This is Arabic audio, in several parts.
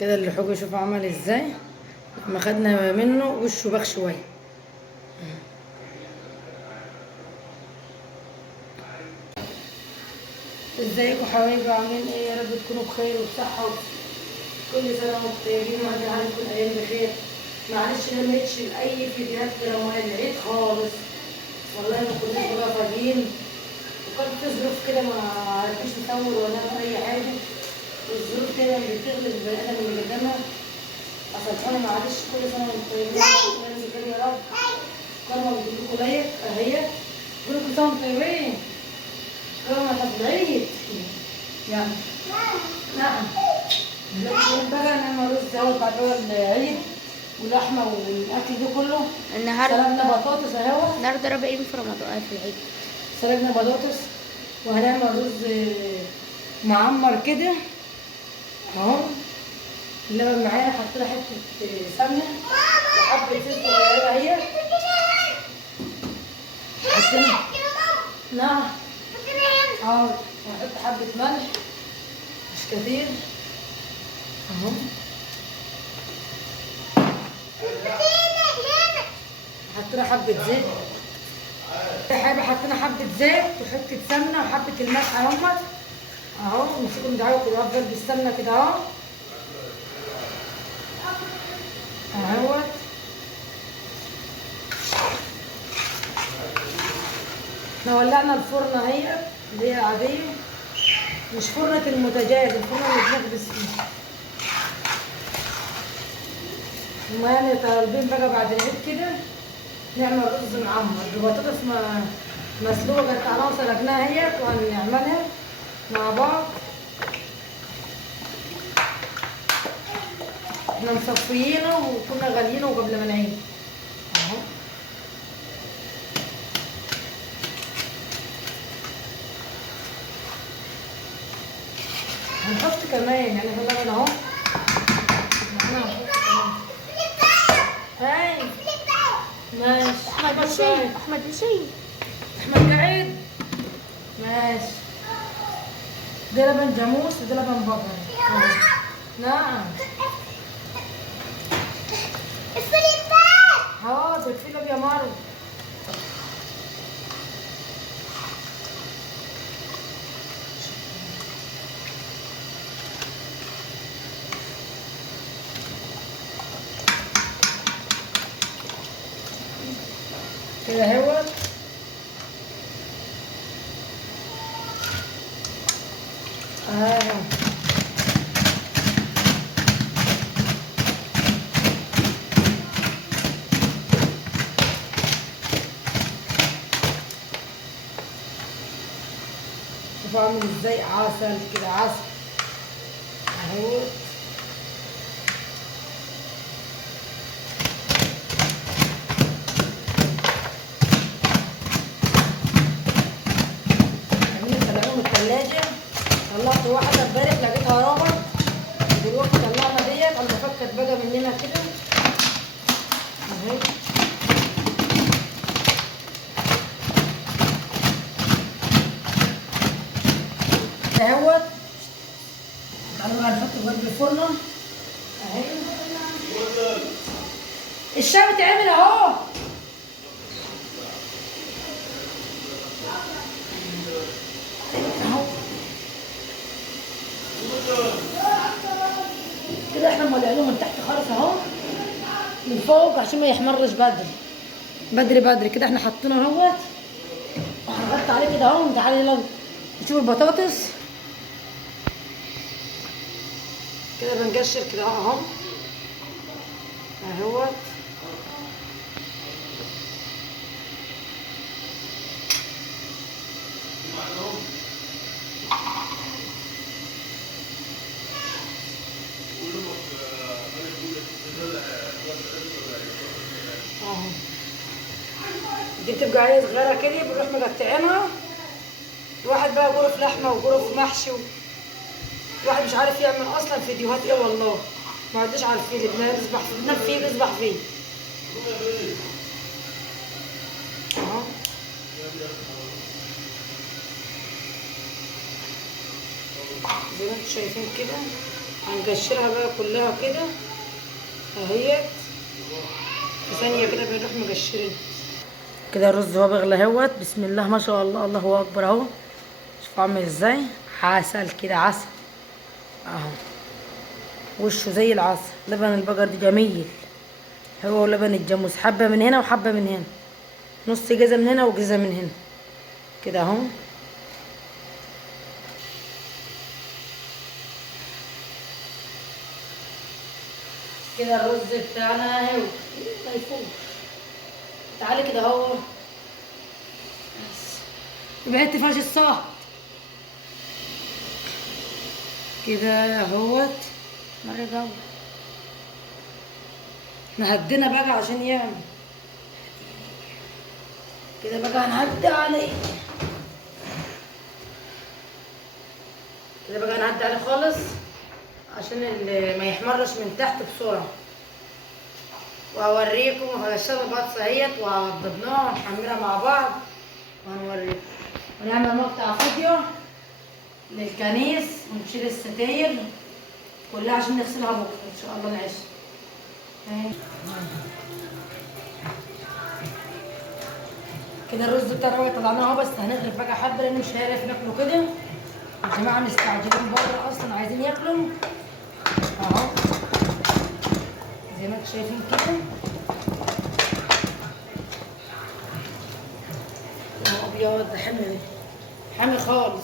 كده اللحوم شوفوا عمل ازاي لما خدنا منه وشه باخ شويه. ازيكم حبايبي عاملين ايه؟ يا رب تكونوا بخير وبصحه كل سنه وانتم طيبين وعلى عليكم الايام بخير. معلش انا ما لقيتش اي فيديوهات رمضان العيد خالص، والله ما كناش بقى فاضيين، وكانت في ظروف كده ما عرفناش نصور ولا نعمل اي حاجه، والظروف كده اللي بتغلب البني ادم اللي قدامها. اصل معلش كل سنه وانتم طيبين يا رب. كرمه بتقول لكم لايك اهي، بقول لكم سنه وانتم طيبين. كرمه طب العيد يعني. نعم. لكن بقى نعمل رز اول بعد العيد ولحمه والاكل ده كله. النهارده سلقنا بطاطس اهو. النهارده ربع يوم في رمضان في العيد. سلقنا بطاطس وهنعمل رز معمر كده اهو. اللبن معانا حطينا حته سمنه وحبه زيت صغيره اهي. حطينا نعم اه، وهحط حبه ملح مش كتير اهو. حطينا حبه زيت حابه، حطينا حبه زيت وحته سمنه وحبه الملح اهمت اهو. نمسكهم دعوه كده افضل بالسمنه كده اهو اهوت. احنا ولعنا الفرن اهي اللي هي عاديه، مش فرنة المتجاز، الفرنة اللي بنخبز فيها. هما يعني طالبين بقى بعد العيد كده نعمل رز معمر ببطاطس مسلوقة قطعناها وسلقناها اهيت، وهنعملها مع بعض. احنا مصفيينه وكنا غاليينه قبل ما نعيد اهو. هنحط كمان يعني في اللبن اهو. هاي ماشي. احمد بشير احمد بشير احمد قاعد ماشي. ده لبن جاموس وده لبن بقري. نعم حاضر اقفلي يا مروه. كده اهوت اهو. شوفوا عامل ازاي عسل كده عسل اهو. الثلاجة طلعت واحدة امبارح لقيتها رابط، دلوقتي طلعنا ديت انا فكت بقى مننا كده اهي. اهوت تعالوا بقى نحطه جنب الفرن اهي. الشاي بتعمل اهو. كده احنا مولعينه من تحت خالص اهو من فوق عشان ما يحمرش بدري كده. احنا حاطينه اهوت وهنغطي عليه كده اهو. تعالي لو نشوف البطاطس كده بنقشر كده اهو اهوت. اهو دي بتبقى عايز صغيره كده بنروح مقطعينها. الواحد بقى جرف لحمه وجرف محشي الواحد مش عارف يعمل اصلا فيديوهات ايه والله ما عدناش عارفين اللي بننام فيه بنصبح فيه اهو. زي ما انتم شايفين كده هنقشرها بقى كلها كده اهيت، في ثانيه كده بنروح مقشرين كده. الرز هو بيغلى اهوت، بسم الله ما شاء الله، الله اكبر اهو. شوفوا عامل ازاي، عسل كده، عسل اهو، وشه زي العسل. لبن البقر دي جميل، هو لبن الجاموس، حبه من هنا وحبه من هنا، نص جزه من هنا وجزه من هنا كده اهو. كده الرز بتاعنا اهو ما يفوش. تعالي كده اهو، بقيت فرش الصاع كده اهوت. مرة جو. احنا هدينا بقى عشان يعمل كده بقى، هنهدي عليه كده بقى، هنهدي عليه خالص عشان ما يحمرش من تحت بسرعه. وهوريكم هنشتغل البطاطس اهيت، وهضبناها ونحمرها مع بعض وهنوريكم، ونعمل مقطع فيديو للكنيس ونشيل الستاير كلها عشان نغسلها بكره ان شاء الله العشاء. كده الرز بتاعنا بقى طلعناه اهو، بس هنغرف بقى حبه لان مش هنعرف ناكله كده. الجماعه مستعجلين بره اصلا عايزين ياكلوا اهو، زي ما انتم شايفين كده. ابيض ده حامي، حامي خالص.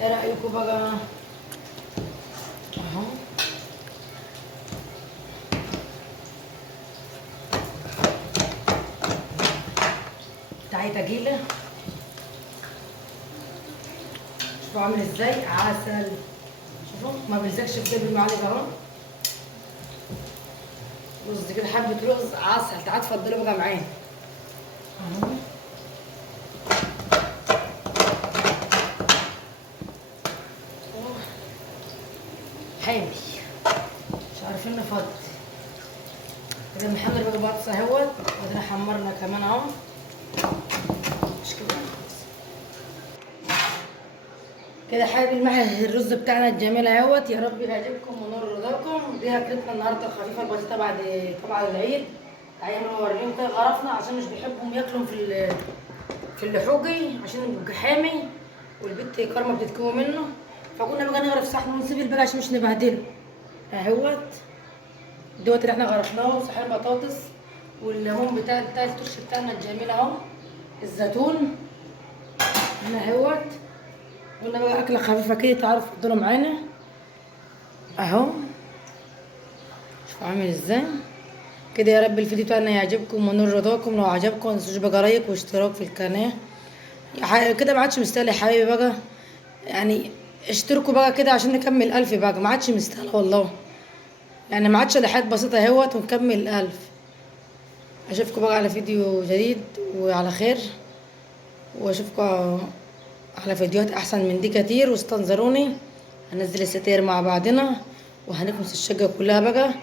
ايه رايكم بقى اهو. تعالي تجيله، شوفوا عامل ازاي، عسل. شوفوا ما بيلزقش في جيب المعلقه اهو. رز كده حبه رز عسل. تعالوا اتفضلوا بقى معانا اهو. حامي مش عارفين نفضي كده. بنحمر بقى بطاطس اهوت، وادينا حمرنا كمان اهو. مش كده كده حابب مع الرز بتاعنا الجميل اهوت. يا رب يعجبكم ونور رضاكم. دي اكلتنا النهارده الخفيفه البسيطه بعد طبعا العيد. تعالوا نوريهم كده غرفنا عشان مش بيحبوا ياكلوا في اللحوجي عشان بيبقى حامي والبت كرمه بتتكوى منه، فقلنا بقى نغرف صحن ونسيب الباقي عشان مش نبهدله اهوت. دوت اللي احنا غرفناه، صحن بطاطس والليمون بتاع الترش بتاعنا الجميل اهو، الزيتون هنا اهوت. قلنا بقى اكله خفيفه كده، تعالوا اتفضلوا معانا اهو. شوفوا عامل ازاي كده. يا رب الفيديو بتاعنا يعجبكم ونور رضاكم. لو عجبكم متنسوش بقى لايك واشتراك في القناه كده. ما عادش مستاهل يا حبايبي بقى، يعني اشتركوا بقى كده عشان نكمل 1000 بقى. ما عادش مستاهل والله، يعني ما عادش لحاجات بسيطه اهوت ونكمل 1000. اشوفكم بقى على فيديو جديد وعلى خير، واشوفكم على فيديوهات احسن من دي كتير. واستنظروني، هنزل الستاير مع بعضنا وهنكنس الشقه كلها بقى.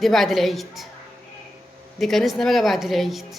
دي بعد العيد، دي كنسنا بقى بعد العيد.